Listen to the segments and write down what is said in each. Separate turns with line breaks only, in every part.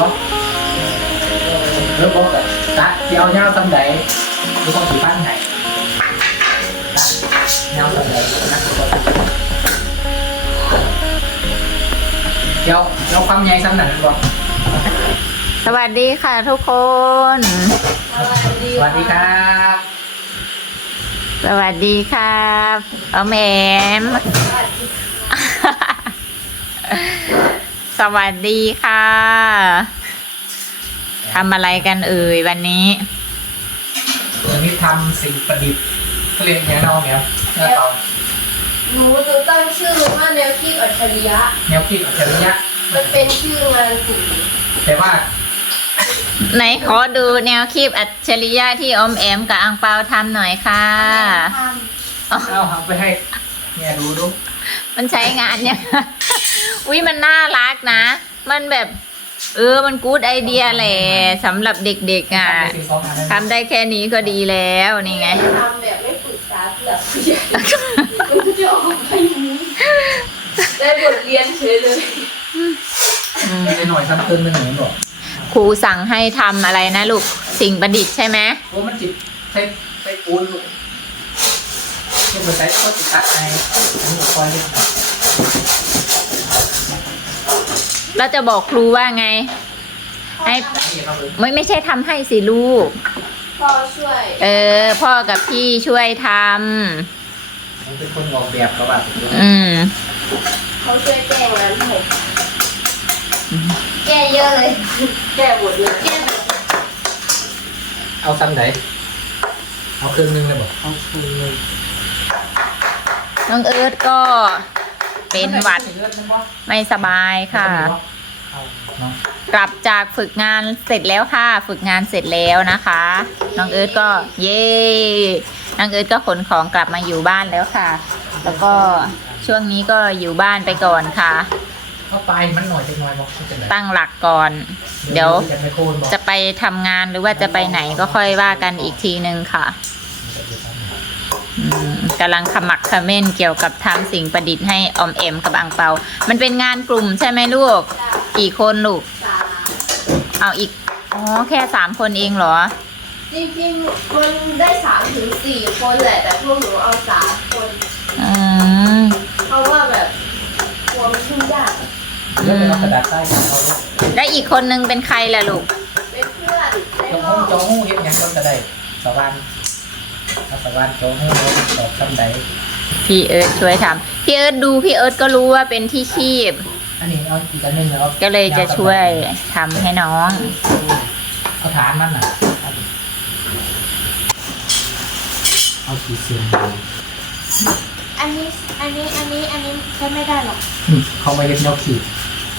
บ่เริ่มบอกแบบตัดสิเอายาวซ้ำใดหรือว่าสิปั้นไหนตัดยาวซ้ำใดนะเดี๋ยวเราความใหญ่ซ้ำนั้นบ่
สวัสดีค่ะทุกคน
สวัสดีครับ
สวัสดีครับออมแอมสวัสดีค่ะ ทำอะไรกันเอ่ยวันนี้
วันนี้ทำสิ่งประดิษฐ์เขาเรียกไงน้องเนี่ยเนื้อตอง
หนูหนูตั้งชื่อว่าแนวคิดอัจฉริยะ
แนวคิดอัจฉริยะ
มันเป็นชื่องานศิลป์
แต่ว่า
ไหนขอดูแนวคลิปอัจฉริยะที่ออมแอมกับอังเปาทำหน่อยค่ะ
ท
เอาเอาไปให้เนี่ยดูดู
มันใช้งานเนี่ย อุ้ยมันน่ารักนะ มันแบบ เออมันกู๊ดไอเดียแหละสำหรับเด็กๆอะ
ทำได้สี่สองอันนั้น
ทำได้แค่นี้ก็ดีแล้วนี่ไงำ
ทำแบบไม่ปรึกษาเผื่อผู้ใหญ่มันจะออกไปอย่างนี้ได้บทเรียนเฉยเลย
ไม่ได้หน่อยซ้ำเติมเป็นหนึ่งหรอก
ครูสั่งให้ทำอะไรนะลูกสิ่งประดิษฐ์ใช่ไหม
โอ้มันจิตใช้ใช้ปูนลูกลูกไปใช้ก็ติดตัดในอันนี้คอยเล่นหน่อย
เราจะบอกครูว่าไงให้
นี่ครับผม
ไม่ไม่ใช่ทำให้สิลูก
พ่อช่วย
เออ พ่อกับพี่ช่วยท
ผมเป็นคนออกแบบกระบะำ
อืม
เขาช่วยแก้งานให้แก้เยอะเลย แก้หมดเลยแก้แบบ
เอาซ้ำไหนเอาครึ่งหนึงเลยบอกเอาครึ่งหนึง
น้องเอิร์ธก็เป็นหวัด ไม่สบายค่ะ
เอาเนาะ
กลับจากฝึกงานเสร็จแล้วค่ะ ฝึกงานเสร็จแล้วนะคะน้องเอิร์ธก็เย่น้องเอิร์ธก็ขนของกลับมาอยู่บ้านแล้วค่ะ แล้วก็ช่วงนี้ก็อยู่บ้านไปก่อนค่ะ
เข้าไปมันหน่อยจะหน่อยบอกไม่เป็นไร
ตั้งหลักก่อน เดี๋ยว
จะไม่โค่นบอก
จะไปทำงานหรือว่าจะไปไหนก็ค่อยว่ากันอีกทีนึงค่ะ อืม กำลังขมักเขม้นเกี่ยวกับทำสิ่งประดิษฐ์ให้ออมเอ็มกับอังเปา มันเป็นงานกลุ่มใช่ไหมลูก
จ้า
กี่คนลูก
สาม
เอาอีก อ๋อ แค่สามคนเองเหรอ
จริงๆมันได้สามถึงสี่คนแหละ แต่พวกหนูเอาสามคน
อืม
เพราะว่าแบบกลัวมันยุ่งยาก
เรื่องเป็นกระดาษใต้ของเขาลูก
แล้วอีกคนนึงเป็นใครล่ะลูก
เป็นเพื่อนใน
จง
ห้
หู
อง
จงหูเห็นยังก็จะได้สวรรค์ เอาสวรรค์จงหูแล้วตอบซ้ำใด
พี่เอิร์ธช่วยทำพี่เอิร์ธดูพี่เอิร์ธก็รู้ว่าเป็นที่คีบ
อันนี้เอาอีกอันหนึงแล้ว
ก็เลยจะช่วยทำให้น้อง
เอาฐานมันน่ะเอาขีดเส้น
อันนี้ อันนี้ อันนี้ อันนี้ใช้ไม่ได้หรอก
อืมเขาไม่เห็นแนวขีด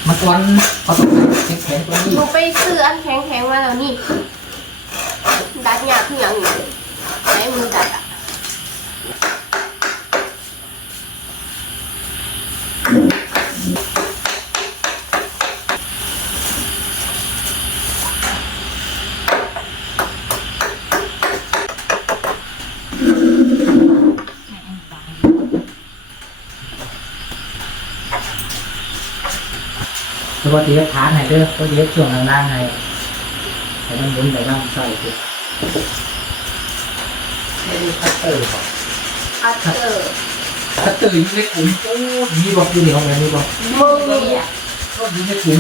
มันก้อนเขาต้องใช้แข็งๆตัวนี้
หนูไปซื้ออันแข็งๆมาแล้วนี่ ดัดหยาบที่ยังอยู่ ใช้มือดัดอะ
ปกติก็ฐานไหนเด้อ คือไม่ได้คัตเตอร์บอก
อัตเตอร์
คัตเตอร์อยู่ในกลุ่มโอ้มีบอกอยู่ในห้องนี้บอก
มือเนี่ย
ก็อยู่ในกลุ่ม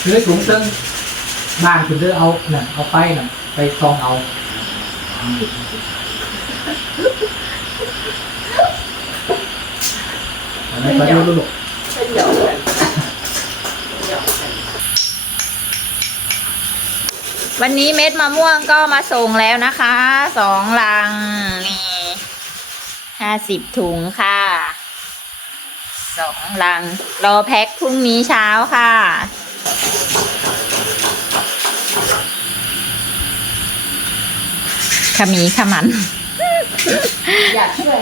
อยู่ในกลุ่มซึ่งบ้านคุณเด้อเอาน่ะเอาไปน่ะไปซองเอาอันนี้ก็ดูลูก
เป็นหยอกกันหยอกกัน
วันนี้เม็ดมะม่วงก็มาส่งแล้วนะคะสองลังนี่ห้าสิบถุงค่ะสองลัง รอแพ็คพรุ่งนี้เช้าค่ะ ขมีขมัน
อยากช่วย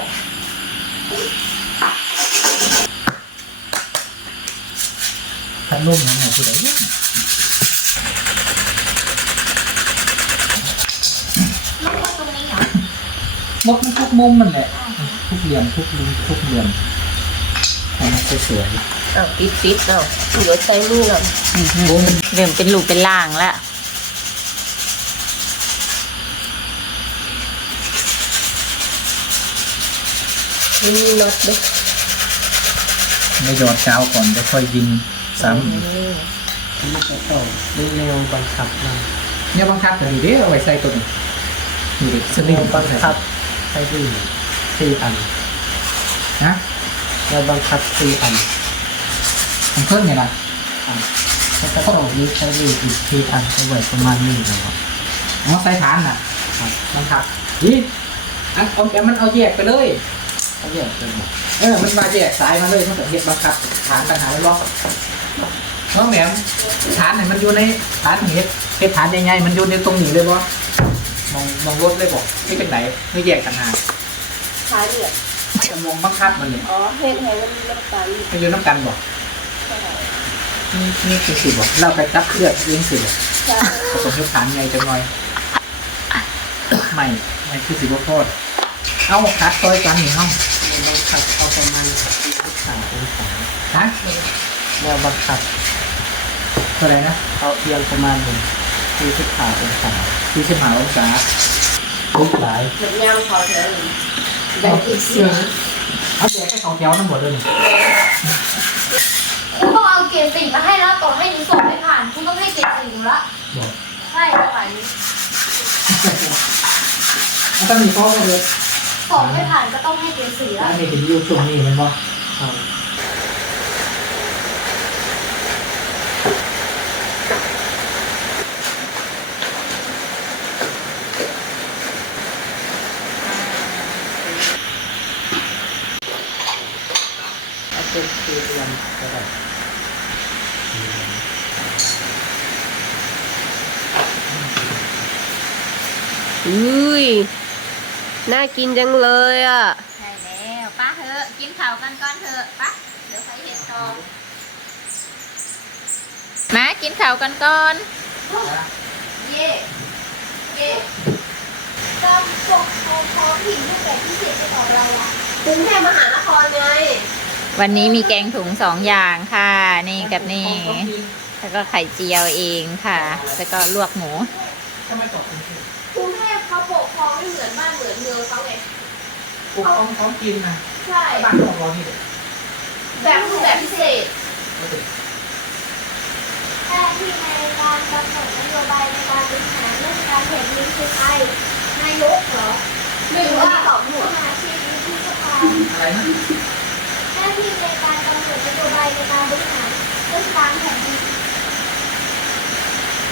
พัดลมยังไงคุณเด้อ
ตรงนี้เหรอ
มดมันทุกมุมมันแหละทุกเหลี่ยมทุกมุมทุกเหลี่ยมให้มันสวยๆ
อ้าวปิดปิดอ้าวเดี๋ยวใช้มือเรา
อื้อหือเริ่มเป็นลูกเป็นล่างแล้ว
ไม่มีน็อตด้วย
ไม่หยอดกาวก่อนจะค่อยยิงซ้ำ
มันจะต้องเร็วๆบังคับมัน
เนี่ยบังคับแต่ดีเด้เอาไว้ใส่ตัวนี้นี่เด็กสลิ
เร็
ง
วบังคับ ใช้ที่สี่อัน
นะ
แล้วบังคับสี่อัน
มันเพิ่มไงล่ะ
อันแล้วก็ต้องมีใช้ที่อีกสี่อันเอาไว้ประมาณนี้นะครับ
อ๋อใส่ฐานน่ะบังคับนี่อันเอาแต่มันเอาแยกไปเลย
เขาแยกเป็นหมด
เออมันมาแยกสายมาเลยมันก็เฮ็ดบังคับฐานปัญหาไม่ล็อกน้องแหมมฐานไหนมันอยู่ในฐานเฮ็ดเฮ็ดฐานยังไงมันอยู่ในตรงนี้เลยบ่ มองมองรถเลยบอกนี่เป็นไหนไม่แยกกันหา
ท้ายเดือด
จะมองบังคับมันเนี่ย
อ๋อเฮ็ดให้มันมันตัน
มันอยู่น้ำกันบอกนี่นี่คือสิบอกเราไปจับเคลือบเองสิบอก
ใช่
ผสมยุทธานไงจังหน่อยไม่ไม่คือสิบโทษเอาคัดซอยกันนี่ห้อง
แล้วบังคับเอาประมาณสี่สิบสามองศา
ฮะ
แล้วบังคับ
เท่าไหร่นะ
เอาเอียงประมาณหนึ่งสี่สิบสามองศา
ที่สิบห้าองศา
ทุกหลาย
เหมือนย่างเขาเถอะได้กินเสียง
เอาแยกให้เขาแถวน้ำหมดเลยนี่
คุณต้องเอาเกรดสี่มาให้แล้วต่อให้หนูสอบไม่ผ่านคุณต้องให้เกรดสี่หนูละ
บอก
ใช่ประมาณนี้
มันต้องมีข้อเลย
สอบไม่ผ่านก็ต้องให้เกรดสี่
อั
ละ
นนี้เห็นอยูช่วงนี้มันบ่
ครับ เอาเป็นสี่เดือนก็ได้
อุ้ย น่ากินจังเลยอะ
ใช่แล้วป้าเถอะกินข้าวกันก่อนเถอะป้าเดี๋ยวใครเห็นต่อมากินข้าวกันก่อน
เย่เย่จำปกครองท้องถิ่นรูปแบบพิเศษไปต่อเราละ
กรุงเทพมหานครไง
วันนี้มีแกงถุงสองอย่างค่ะ นี่กับนี่ แล้วก็ไข่เจียวเองค่ะ แล้วก็ลวกหมู
ทำไมตอบคุณ
กรุงเทพเขาปกครองไม่เหมือนบ้านเหมือนเมืองเขาไง
ปลูกของของกินนะ
ใช่
บ้านของเรานี่เด็ก
แบบรูปแบบพิเศษ
หน้าที่ในการกำหนดนโยบายในการบริหารเรื่องการแผ่นดินคือใครนายกเหรอ
ไม่รู้ว่าตอบหม
ส
ด
มาชิกวุฒิสภา
อะไรนะ
หน้าที่ในการกำหนดนโยบายในการบริหารเรื่องการแผ่นดิน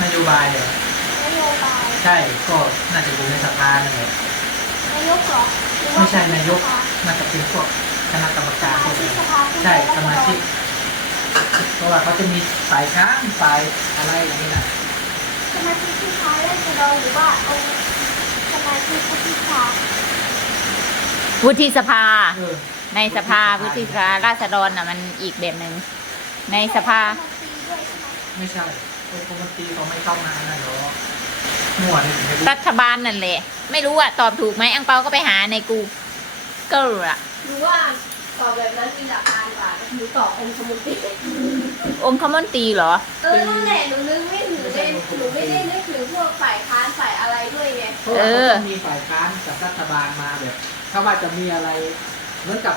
นโยบายเหรอน
โยบาย
ใช่ก็น่าจะอยู่ในสภานั่นแหละ
นายกเหรอหรือว่
ไม่ใช่นายก
สภ
น่าจะเป็นพวกคณะกรรม
ส
การพว
มากชิ
นี้
กสภาผู้
ใช่
แทน
ส
ราษ
มา
ฎ
ชิ
ร
กเพราะว่าเขาจะมีฝ่ายค้านฝ่ายอะไรอย่างนี้นะ
สมาชิกผู้แทนราษฎรหรือว่าองค์สมาชิกวุฒิสภา
วุฒิสภา
เออ
ในสภาวุฒิสภาราษฎรน่ะมันอีกแบบหนึ่งในสภา
รัฐมนตรีด้วยใช่ไหม
ไม่ใช่องคมนตรีเขาไม่เข้ามานะเนาะมั่วนี่ผมไม่รู้
รัฐบาลนั่นแหละ ไม่รู้อะตอบถูกไหมอังเปาก็ไปหาในกูเกิลอะ
หรือว่าตอบแบบนั้นมีหลักการกว่าหนูตอบองค์สมุนติ
องคมนตรีเหรอ
เออนั่นแหละหนูนึกไม่ถึงเลยหนูไม่ได้นึกถึงพวกฝ่ายค้านฝ่ายอะไรด้วยไง
เพราะว่าเขาต้องมีฝ่ายค้านกับรัฐบาลมาแบบ ถ้าว่าจะมีอะไร เหมือนกับ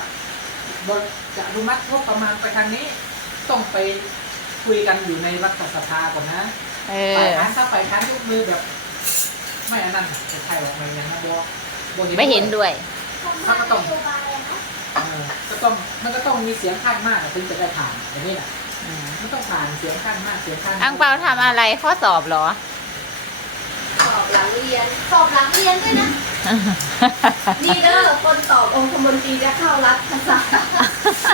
บจะอนุมัติงบประมาณไปทางนี้ ต้องไปคุยกันอยู่ในรัฐสภาก่อนนะ
เอ
ฝ่าย
อ
ค้านถ้าฝ่ายค้านยกมือแบบ ไม่อันนั้นจะใช่หรอกมันยังนะบอบ
ไม่เห็นด้วย
ทำงานนโยบายอะนะ
เออก็ต้องมันก็ต้องมีเสียงข้างมากถึงจะได้ผ่านอย่างนี้นะมันต้องผ่านเสียงข้างมากเสียงข้าง
อังเปาทำอะไรข้อสอบเหรอ
สอบหลังเรียน
สอบหลังเรียนด้วยนะ
นี่เด้อคนตอบองค์คมนตรีจะเข้ารัฐศาสตร์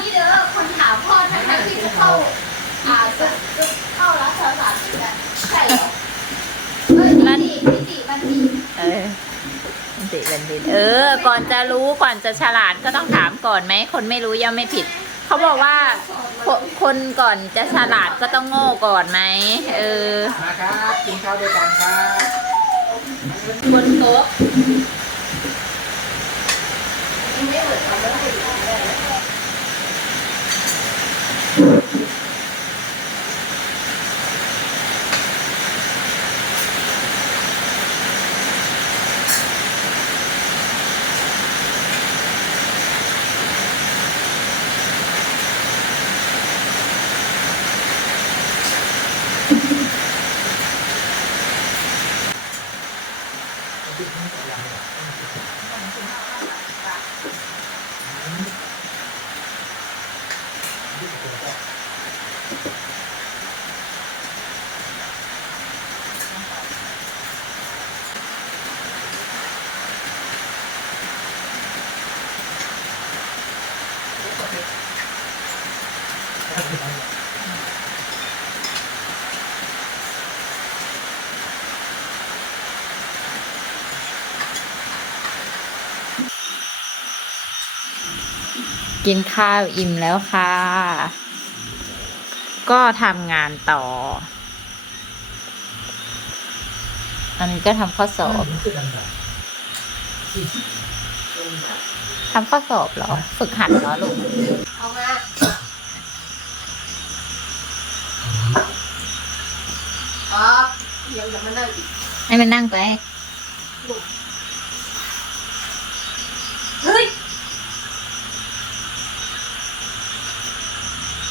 นี่เด้อคนถามพ่อทั้งๆที่จะเข้า
อ่าจะ
จะเข้ารัฐศาสตร์เหมือนกันใช่เหรอเอ้ยนิตินิติบัณฑิต
เออบัณฑิตบัณฑิตเออ ก่อนจะรู้ก่อนจะฉลาดก็ต้องถามก่อนไหม คนไม่รู้ย่อมไม่ผิด เขาบอกว่าคคนก่อนจะฉลาดก็ต้องโง่ก่อนไหม เออ
มาครับกินข้าวด้วยกันครับ
บนโต๊ะยังไม่เหมือนทำแล้ว
กินข้าวอิ่มแล้วค่ะ ก็ทำงานต่อ อันนี้ก็ทำข้อสอบทำข้อสอบเหรอ ฝึกหัดเหรอลูก
เอามาอ๋อยังจะมานั่ง
ให้มันนั่งไป
เฮ้ย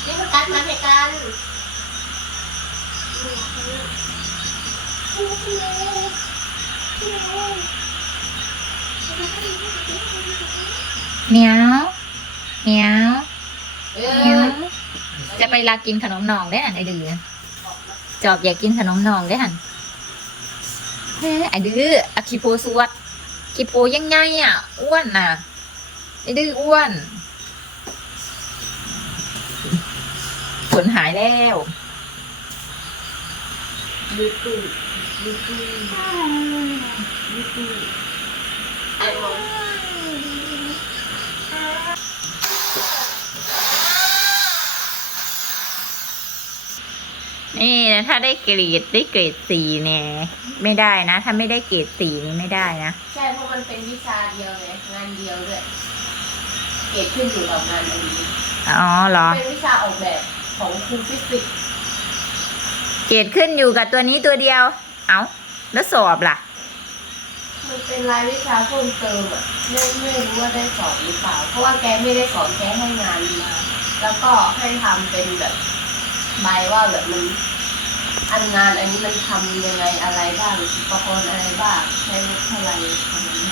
นี่มันกัด มาเหตุการณ์
เมียวเมียว
เอ
เมียว
อ
จะไปลากินขนมนองได้หันไอเดือจอบอยากกินขนมนองได้หันเฮ้ไอเดืออะคิโปสวดคิโปยังไงอะ อ้วนน่ะไอเดืออ้วน ผลหายแล้ว
ไอ้มอง
นี่นะถ้าได้เกรดได้เกรดสี่เนี่ยไม่ได้นะ ถ้าไม่ได้เกรดสี่นี่ไม่ได้นะ
ใช่เพราะมันเป็นวิชาเดียวไงงานเดียวด้วย เกรดขึ้นอยู่กับงานอันนี้
อ๋อเหรอ
เป็นวิชาออกแบบ ของครูฟิสิกส์
เกรดขึ้นอยู่กับตัวนี้ตัวเดียว เอาแล้วสอบล่ะ
มันเป็นรายวิชาเพิ่มเติมอะไม่ไม่รู้ว่าได้สอนหรือเปล่า เพราะว่าแกไม่ได้สอนแกให้งานมา แล้วก็ให้ทำเป็นแบบใบว่าแบบมันอันงานอันนี้มันทำยังไงอะไรบ้างอุปกรณ์อะไรบ้างใช้รถเท่าไหร่ประมาณนี้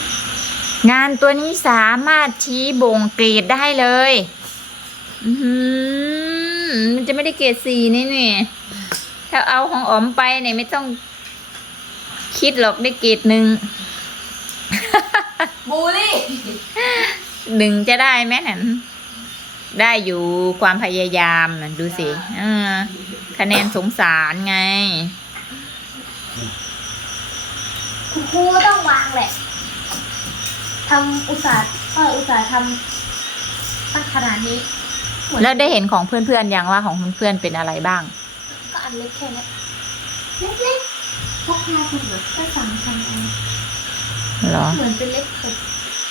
งานตัวนี้สามารถชี้บ่งเกรดได้เลย อือหือ มันจะไม่ได้เกรดสี่นี่นี่ถ้าเอาของอ๋อมไปเนี่ยไม่ต้องคิดหรอกได้เกรดหนึ่ง
บูลลี่
หนึ่งจะได้ไหมนั่นได้อยู่ความพยายามน่ะดูสิเออคะแนนสงสารไง
คุณครูก็ต้องวางแหละทำอุตสาห์เอออุตสาห์ทำตั้งขนาดนี้เหมือน
แล้วได้เห็นของเพื่อนๆยังว่าของเพื่อนๆเป็นอะไรบ้าง
ก็อันเล็กแค่เนี้ยเล็กๆพกพาคุณเหรอก็สามพันเอง
เหรอ
เหมือนเป็นเล็กสุด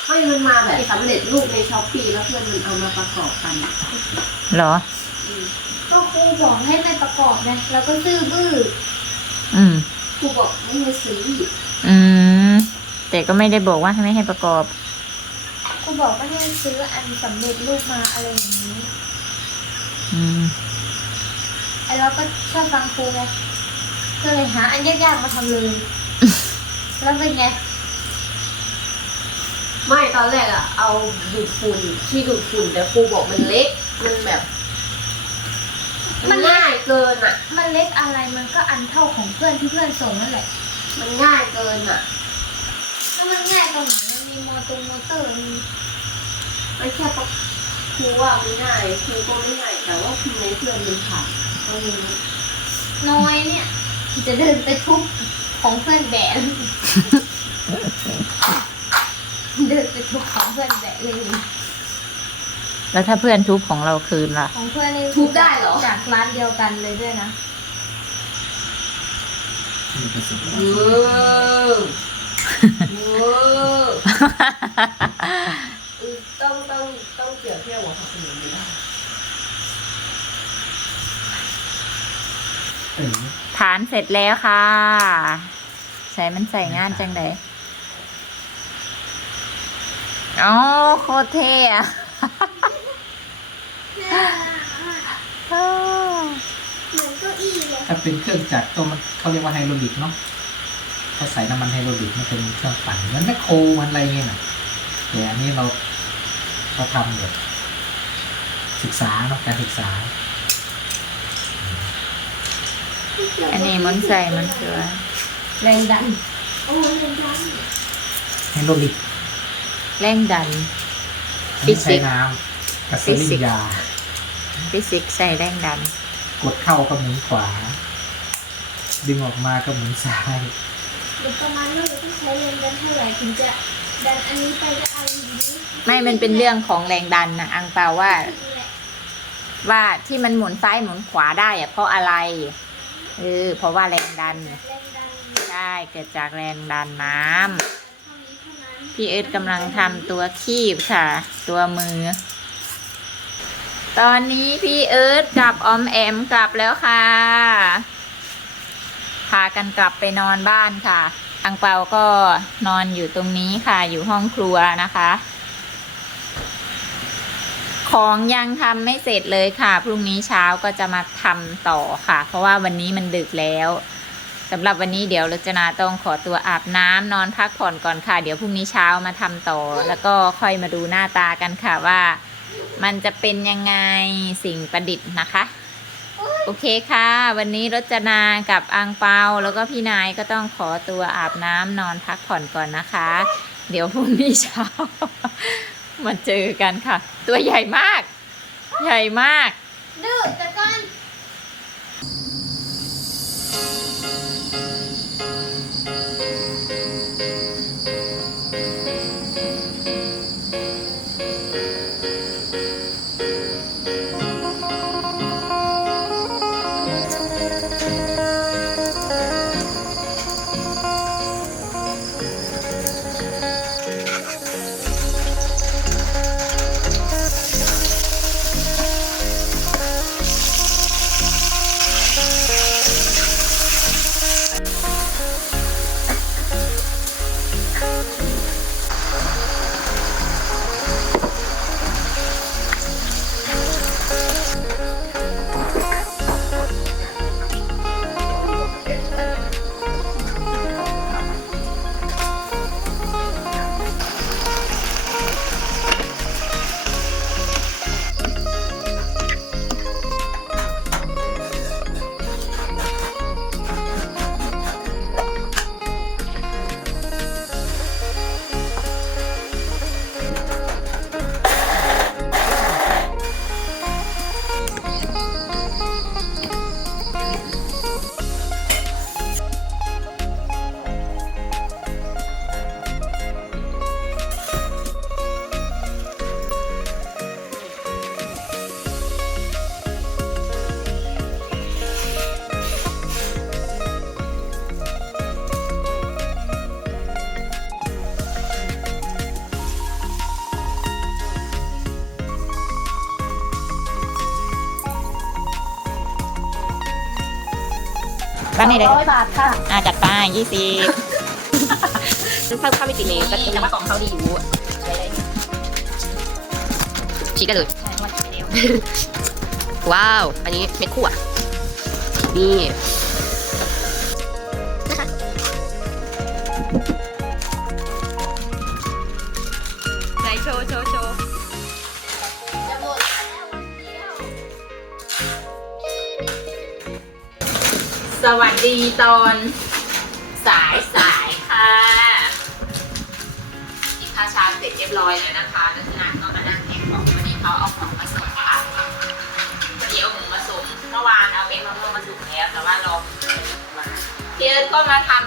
ไม่มันมาแบบสำเร็จรูปในช้อปปี้แล้วเพื่อนมันเอามาประกอบกัน
เหรอ
ก็ครูบอกให้ไม่ประกอบนะแล้วก็ซื้อบื้อ
อืม
ครูบอกไม่ให้ซื้อ
อืมแต่ก็ไม่ได้บอกว่าให้ไม่ให้ประกอบ
ครูบอกว่าให้ซื้ออันสำเร็จรูปมาอะไรอย่างนี้
อืม
ไอ้เราก็ชอบฟังครูไงก็เลยหาอันยากๆมาทำเลย แล้วเป็นไง
ไม่ตอนแรกอะเอาดูดฝุ่นที่ดูดฝุ่นแต่ครูบอกมันเล็ก มันแบบ มันง่ายเกินอะ
มันเล็กอะไรมันก็อันเท่าของเพื่อนที่เพื่อนส่งนั่นแหละ
มันง่ายเกินอะ
แล้วมันง่ายตรงไหนมันมีมอตรงมอเตอร์มี
ไม่ใช่เพราะ ครูว่ามันง่ายครูก็ไม่ง่ายแต่ว่าครูในเพื่อนมันผ่านก็เลย
น้อยเนี่ย จะเดินไปทุบของเพื่อนแบะเดินไปทุบของเพื่อนแบะเลย
แล้วถ้าเพื่อนทุบของเราคืนล่ะ
ของเพื่อนนี่
ทุบได้เหรอ
จากร้านเดียวกันเลยด้วยนะ
เออเออต้องต้องต้อง เปรียบเทียบกับคนอื่นไม่ได้
เออ
ฐานเสร็จแล้วค่ะ ใส่มันใส่งานจังไดอ๋อโคตรเท่อะอ้าว
เหมือนเก้าอี้เลย
ถ้าเป็นเครื่องจักรตัวมันเขาเรียกว่าไฮดรอลิกเนาะเขาใส่น้ำมันไฮโดรลิกมันเป็นเครื่องปั่นเหมือนแมคโครเหมันอะไรเงี้ยน่ะแต่อันนี้เรา เราทำแบบศึกษาเนาะการศึกษา
อันนี้มันใส่มันเกลือ
แรงดัน
โอ้ยเป็นยัน
ไฮโดรลิก
แรงดัน
อันนี้ใช้
ฟิสิกส์
น้ำกับสลิงยา
ฟิสิกส์ใส่แรงดัน
กดเข้าก็หมุนขวา ดึงออกมาก็หมุนซ้าย
เดี๋ยวประมาณว่าเราต้องใช้แรงดันเท่าไหร่ถึงจะดันอันนี้ไปก็อันนี้
ไม่มันเป็นเรื่องของแรงดันนะอังเปาว่า ว่าที่มันหมุนซ้ายหมุนขวาได้อะเพราะอะไรเออเพราะว่าแรงดันใช่เกิดจากแรงดันน้ำ
เท่า
พี่เอิร์ธกำลังทำตัวคีบค่ะ ตัวมือ ตอนนี้พี่เอิร์ธกับออมแอมกลับแล้วค่ะ พากันกลับไปนอนบ้านค่ะ อังเปาก็นอนอยู่ตรงนี้ค่ะ อยู่ห้องครัวนะคะ ของยังทำไม่เสร็จเลยค่ะ พรุ่งนี้เช้าก็จะมาทำต่อค่ะ เพราะว่าวันนี้มันดึกแล้วสำหรับวันนี้เดี๋ยวรจนาต้องขอตัวอาบน้ำนอนพักผ่อนก่อนค่ะ เดี๋ยวพรุ่งนี้เช้ามาทำต่อ แล้วก็ค่อยมาดูหน้าตากันค่ะว่า มันจะเป็นยังไงสิ่งประดิษฐ์นะคะ โอเคค่ะ วันนี้รจนากับอังเปาแล้วก็พี่นายก็ต้องขอตัวอาบน้ำนอนพักผ่อนก่อนนะคะ เดี๋ยวพรุ่งนี้เช้า มาเจอกันค่ะ ตัวใหญ่มาก ใหญ่มาก
ดื้อแต่ก็ น
บ้านนี้เลย
ร้อยบาทค่ะ
อ่าจัดไปยี่สิบเข้าเข้าไปติดเลยก็แต่ว่าของเขาดีอยู่ชี้ได้เลย
ว้าว อันนี้เม็ดขั่วนี่
ไหน สวัสดีตอนสายสายค่ะกินข้าวเช้าเสร็จเรียบร้อยแล้วนะคะนักนานก็มานั่งแกะของวันนี้เขาเอาของมาส่งค่ะวันนี้เอาหมูมาส่งเมื่อวานเอาเม็ดมะม่วงมาส่งแล้วแต่ว่ารอมาพี่อิร์ก็มาทำ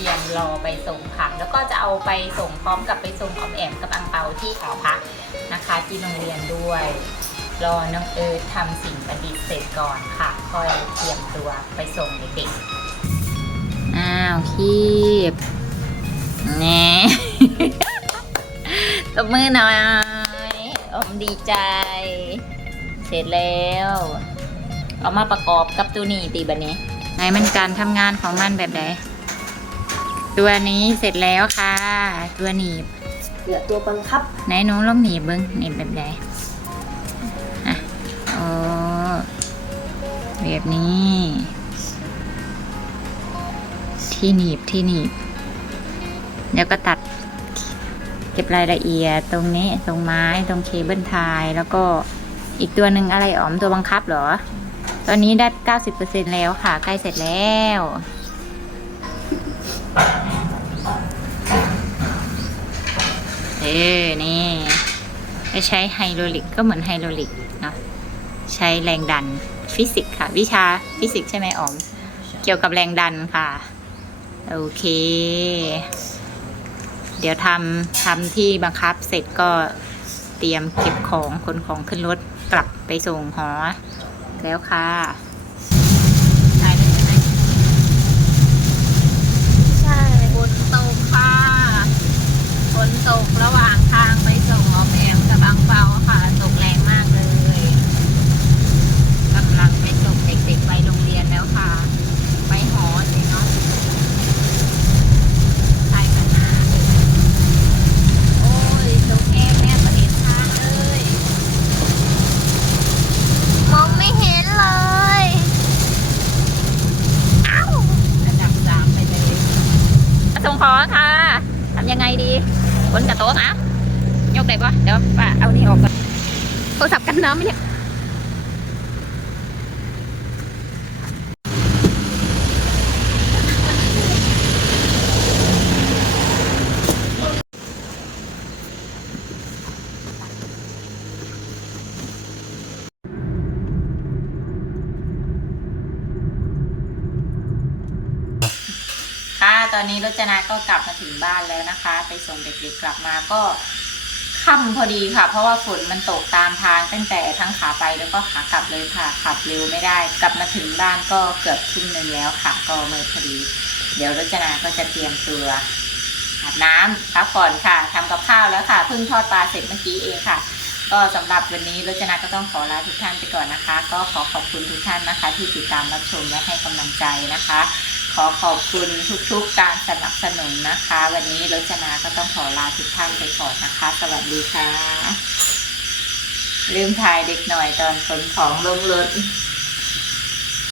รียมรอไปส่งค่ะ แล้วก็จะเอาไปส่งพร้อมกับไปส่งออมแอมกับอังเปาที่หอพักนะคะ ที่โรงเรียนด้วย รอน้องเอิร์ธทำสิ่งประดิษฐ์เสร็จก่อนค่ะ ค่อยเตรียมตัวไปส่งเด็กๆอ้าวคีบแน่ตบมือหน่อยอมดีใจ เสร็จแล้ว เอามาประกอบกับตัวนี้ตีบันนี้ ไหนมันการทำงานของมันแบบไหน ตัวนี้เสร็จแล้วค่ะ ตัวหนีบ
เหลือตัวบังคับ
ไหนหนูลองหนีบเบิ้งหนีบแบบไหนอะโอ้แบบนี้ ที่หนีบที่หนีบ แล้วก็ตัดเก็บรายละเอียดตรงนี้ตรงไม้ตรงเคเบิลไทยแล้วก็อีกตัวหนึ่งอะไรอ๋อมตัวบังคับเหรอ ตอนนี้ได้ 90%แล้วค่ะ ใกล้เสร็จแล้ว เออ นี่จะใช้ไฮโดรลิกก็เหมือนไฮโดรลิกเนาะใช้แรงดันฟิสิกส์ค่ะ วิชาฟิสิกส์ใช่ไหมอ๋อม เกี่ยวกับแรงดันค่ะ โอเค เดี๋ยวทำทำที่บังคับเสร็จก็เตรียมเก็บของขนของขึ้นรถกลับไปส่งหอแล้วค่ะถ่ายได้ไหม
ใช่
ฝนตกค่ะฝน ตกระหว่างทางไปส่งออมแอมกับบางเปาค่ะ ตกแรงมากเลยกำลังไปส่งเด็กๆไปโรงเรียนแล้วค่ะ ไปหอสิเนาะไปกันนะโอ้ยตกแห้งแม่ประเด็นทางเลย
มองไม่เห็นเลย
อันดับสามไปเลยส่งของค่ะทำยังไงดีบนกระโต๊ะนะยกได้ปะเดี๋ยวป้าเอานี่ออกก่อนโทรศัพท์กั น้ำไหมเนี่ยค่ะ ตอนนี้รจนาก็กลับมาถึงบ้านแล้วนะคะ ไปส่งเด็กๆกลับมาก็ ค่ำพอดีค่ะ เพราะว่าฝนมันตกตามทางตั้งแต่ทั้งขาไปแล้วก็ขากลับเลยค่ะ ขับเร็วไม่ได้ กลับมาถึงบ้านก็เกือบทุ่มหนึ่งแล้วค่ะ ก็มืดพอดี เดี๋ยวรจนาก็จะเตรียมตัวอาบน้ำพักผ่อนค่ะทำกับข้าวแล้วค่ะเพิ่งทอดปลาเสร็จเมื่อกี้เองค่ะ ก็สำหรับวันนี้รจนาก็ต้องขอลาทุกท่านไปก่อนนะคะ ก็ขอขอบคุณทุกท่านนะคะ ที่ติดตามรับชมและให้กำลังใจนะคะ อขอบคุณทุกๆการสนับสนุนนะคะ วันนี้รจนาก็ต้องขอลาทุกท่านไปก่อนนะคะ สวัสดีค่ะ ลืมถ่ายเด็กหน่อยตอนขนของลงรถ